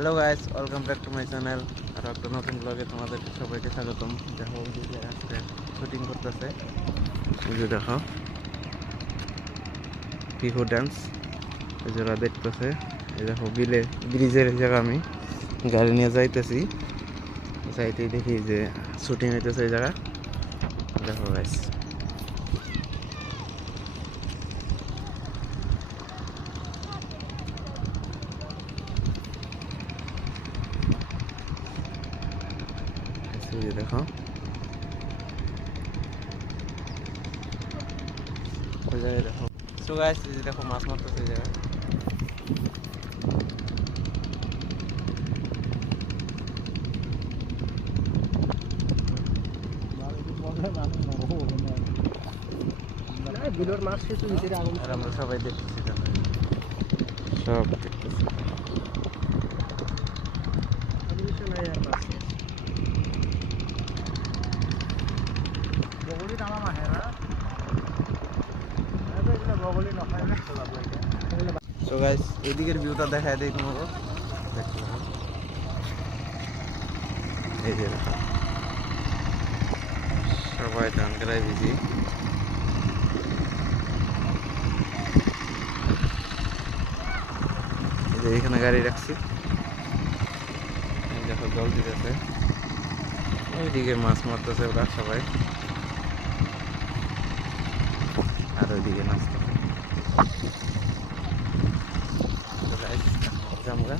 Hello guys, welcome back to my channel. আর একটা নতুন ব্লগে তোমাদের সবাইকে স্বাগতম। দেখো যে আজকে শুটিং করতেছে, এই যে দেখো বিহু ডান্স, এই যে ওরা দেখতেছে। এই দেখো ব্রিজের জায়গা আমি গাড়ি নিয়ে যাইতেছি, যাইতেই দেখি যে শুটিং হইতেছে এই জায়গা। দেখো গাইস, এই যে দেখো ওই জায়গায় দেখো। সো গাইস, এই যে দেখো মাছ মারতেছে এই জায়গায়। বিলোর মাছ শেষ হয়েছে আগুন আর আমরা সবাই দেখতেছি, দেখো সব দেখতেছি। নাই আর মাছ বগলি নামা মাহে না বগলি নখাই সো গাইস, এদিকের ভিউটা দেখায় দেই তোমাকে, দেখতে পারো। এই যে দেখো সবাই ধান কেরাই বিজি। এই যে এখানে গাড়ি রাখছি, এই দেখো জল দিতেছে, ওইদিকে মাছ মারতেছে ওরা সবাই, আর ওইদিকে নাচতেছে। তো গাইস, জামগা